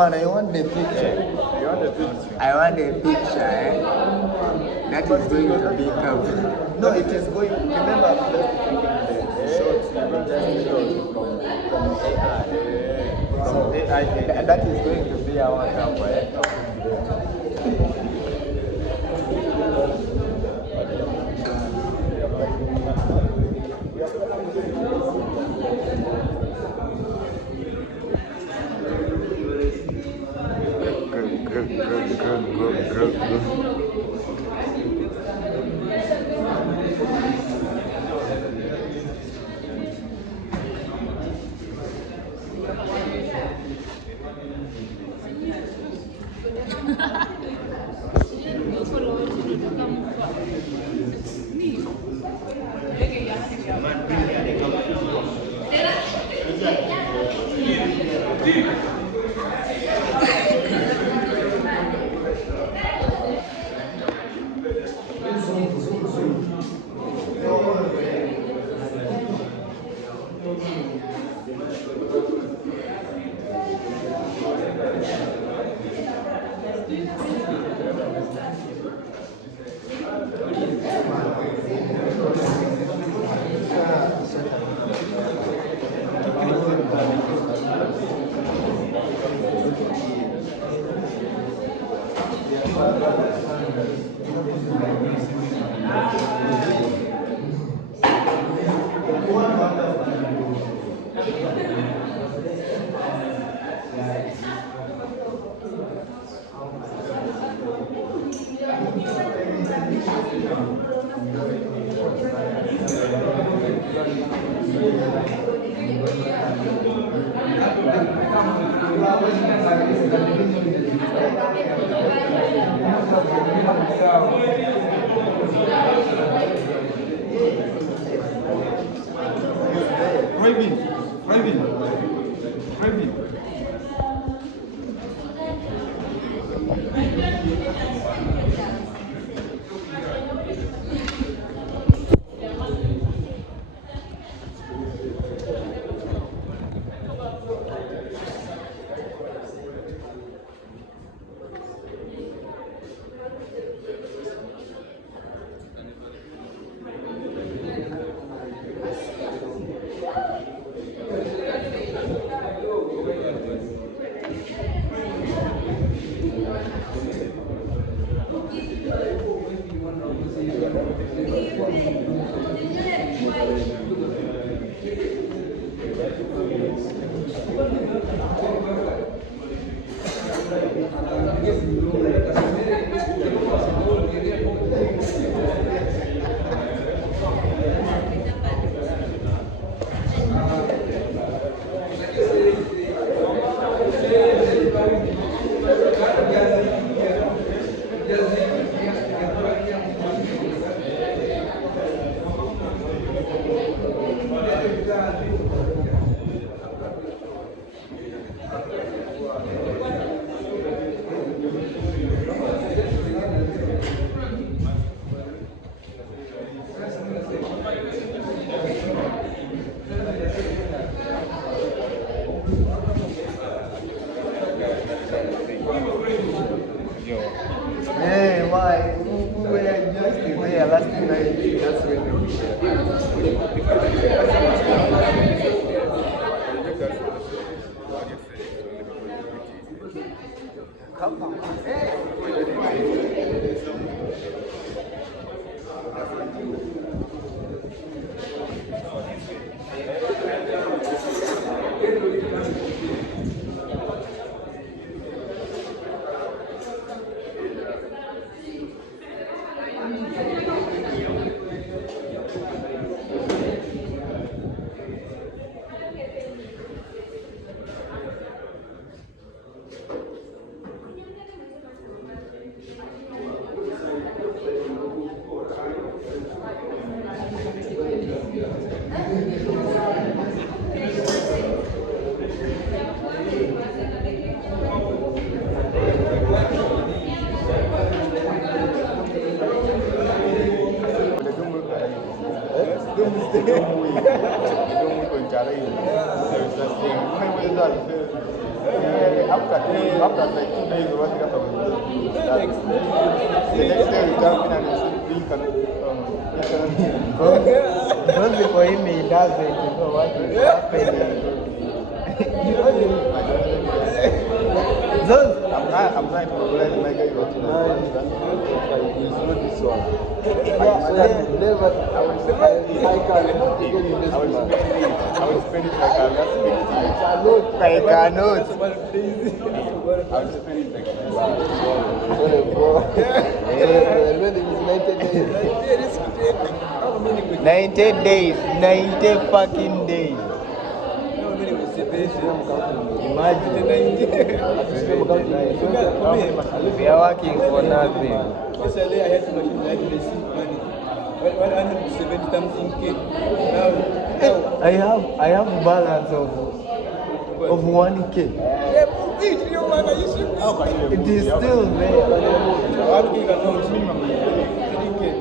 Man, I want the picture. You want the picture? I want the picture, eh? That is going to be covered. No, it is going. Remember, I'm just taking the shots. You just from AI. From AI. That is going to be our cover, eh? Hey, why? We were just there last night. That's when come on. after like 2 days, we're working after the next day we jump in and we Don't be for him, he doesn't know what is happening. I'm trying to realize my guy got to this one. I will spend it like I'm just I cannot. I'll spend it like 90 days, 90 fucking days. Imagine. We are working for nothing. Yesterday I had to machine like receive money. 170 something K. Now I have a balance of 1K. It is still there.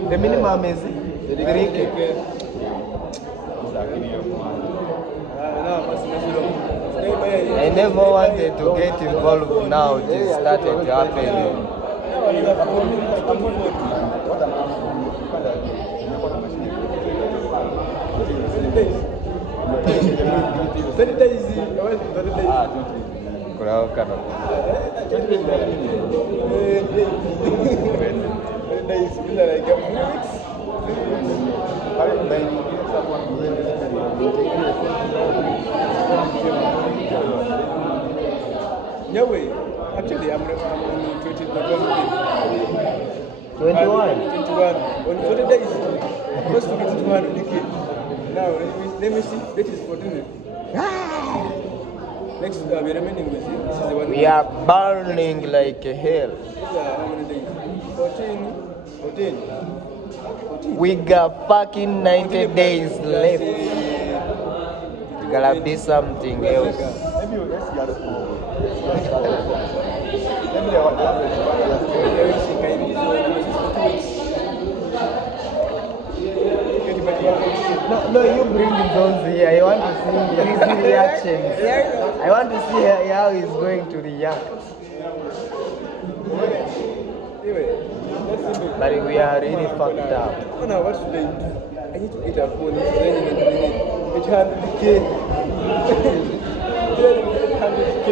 The minimum is 3K. I never wanted to get involved now. It started happening. Actually, I'm on 21. 21? 21. On 40 days, close to 200K. Now, let me see. That is 14. Next, we are remaining with you. This is the one. We are burning like hell. How many days? 14. We got fucking 90 days left. Gotta be something else. maybe let's get No, you bring those here. I want to see his reactions. I want to see how he's going to react. But we are really fucked up. Oh no, what should I do? I need to get a phone. It's raining and raining. It's 100K. 100K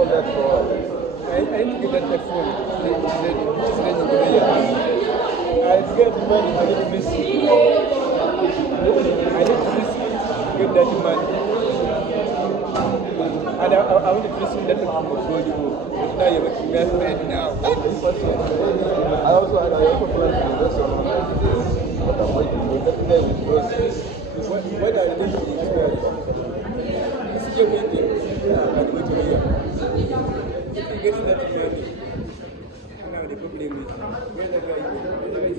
a phone. I need to get that phone. It's raining and raining. I get money. I need to risk. Get that money. And I want to risk that money for gold. Now you're making me afraid now. I also plan to invest on what I'm waiting for. What are you doing? This is your meeting. I'm going to hear. If you get that money, now the problem is where the guy is.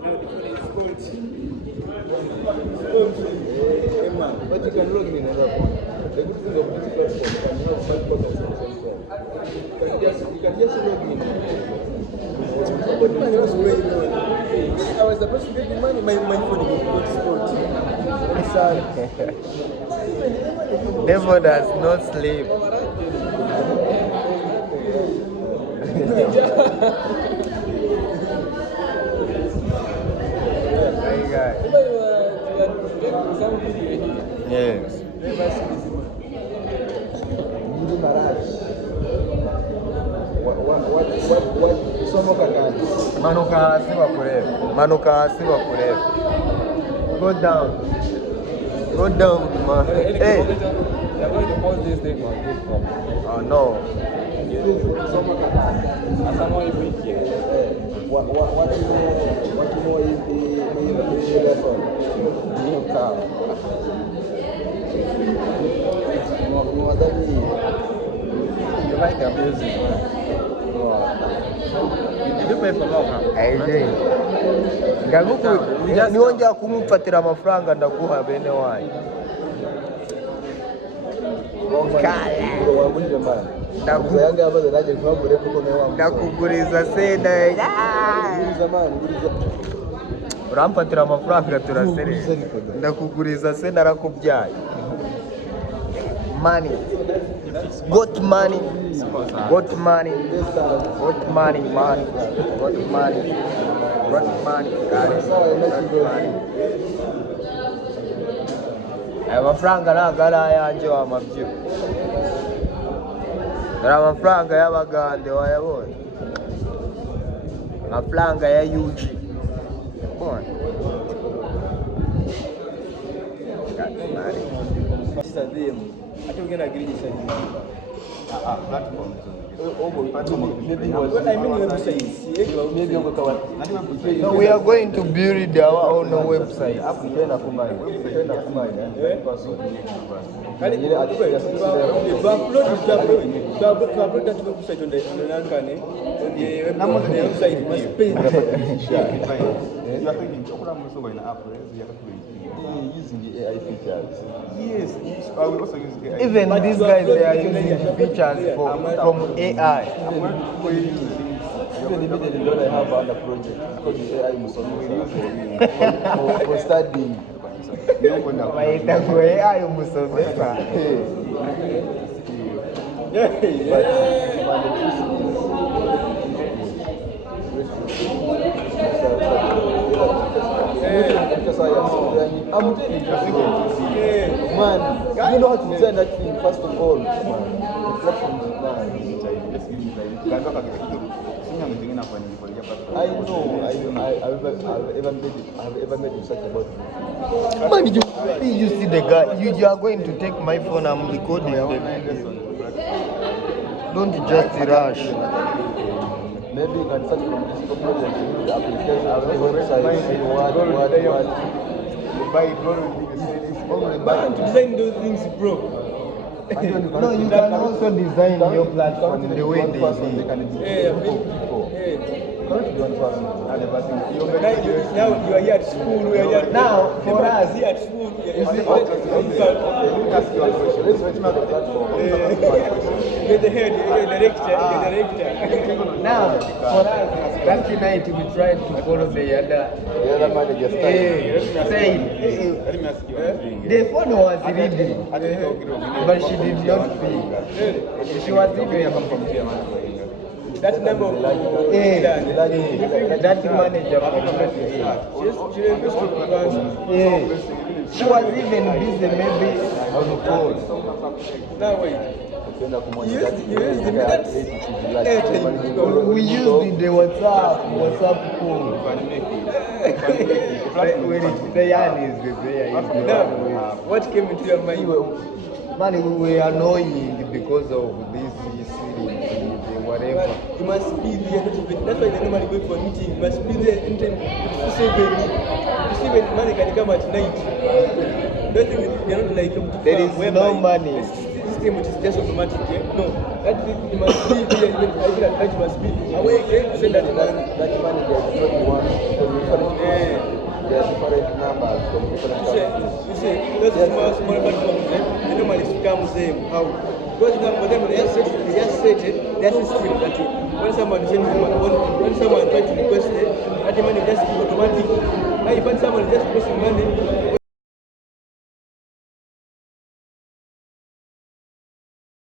Now the phone is cold. But you can log in another phone. The good thing of this platform, you can have 5 photos on the same phone. You can just log in. But money was way low. I was supposed to get the money, my phone got spoiled. I'm sorry. Devil does not sleep. Hey guys. Yes. Manuka hasi wakurebe. Go down, man. Hey. You're going to post this thing on TikTok. Oh no. Someone is with you. What you know is the lesson? New car. You like their music? Did you pay for love? I did. Niwongera kumufatira amafaranga ndaguha bene wanyu. Ndakuguriza senda. Urampatirira amafaranga turaserera. Ndakuguriza senda arakubyaye. money. Got money. Got money. Got money. Money. Got money. Got money. Got money. Amafaranga nagara yanje wa mavyo. Dara amafaranga y'abagande wayabonye. Amafaranga ya UG. Bone. Sasa DM. Hata ungena agree sasa. Platform. No, we are going to build our own website. Using the AI features. Yes. I will also use AI. Even these guys, they are using features from AI. Even immediately when I have other project, because the AI for studying. Waitakuwa AI umusomesa. I'm telling you, man, you know how to design that thing first of all, man. I've ever made research about it. Man, you see the guy. You are going to take my phone. I'm recording the video. Don't just rush. Maybe you can start from this project, the application, the website, what. Man, to design those things, bro. No, you can also design your platform the way they do. Now you are here at school. We are here Now, for us, here at school. You're the head, you're the director. now, for us, last night we tried to follow the other manager saying the phone was reading, but she did not speak. She was even that number of that manager from she was even busy maybe on the phone. Now wait. You used the minutes? We used the WhatsApp call. The yarn is there. Now, what came into your mind? Man, we are annoying because of this whatever. You must be there. That's why they normally go for a meeting. You must be there in time to save it. You see when money can come at night. Don't think they're not like there is no money. This thing which is just automatic, yeah? No. That thing you must be there. Even I feel that you must be awake to send that money. That money there is not one. There are different numbers from different countries. You see, those small platforms, they normally scam them. How? Because now for them, they just set their system that when someone tries to request it, that the money just automatic. Now you find someone just requesting money.